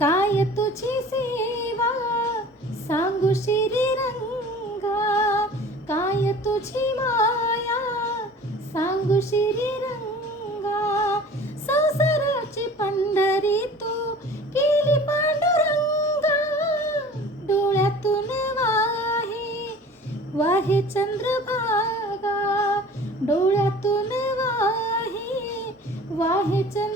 काय तुझी सेवा? सांगू श्रीरंगा काय तुझी माया? सांगू श्रीरंगा संसाराची पंढरी तू केली पांडुरंगा. डोळ्यातून वाहे वाहे चंद्रभागा. डोळ्यातून वाहे वाहे चंद्र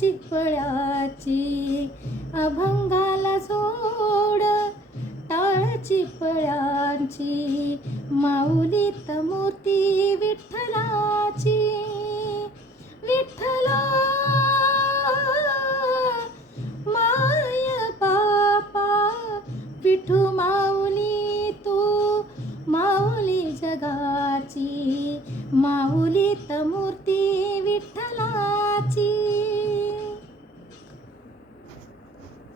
चिपळाची अभंगाला जोड. टाळ पळाची माऊली त मूर्ती विठ्ठलाची. विठ्ठला माय बापा विठू माऊली तू. माऊली जगाची माऊली मूर्ती